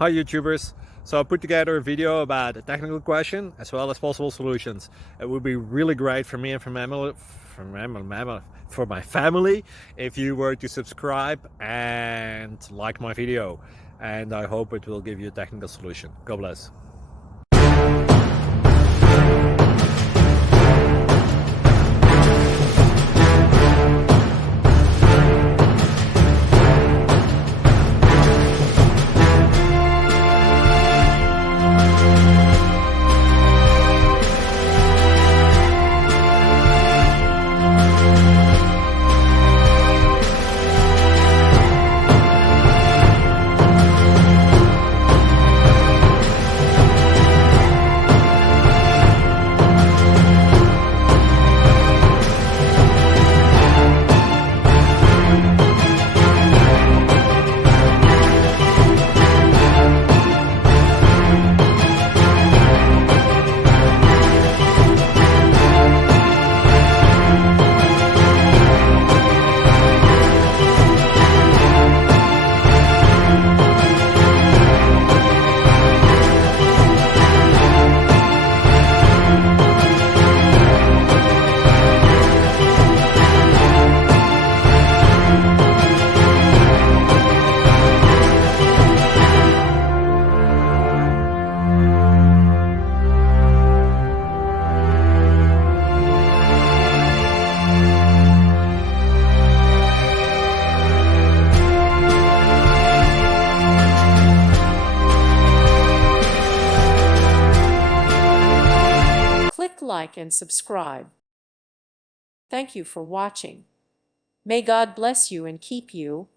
Hi YouTubers! So I put together a video about a technical question as well as possible solutions. It would be really great for me and for my family if you were to subscribe and like my video. And I hope it will give you a technical solution. God bless. Click like and subscribe. Thank you for watching. May God bless you and keep you.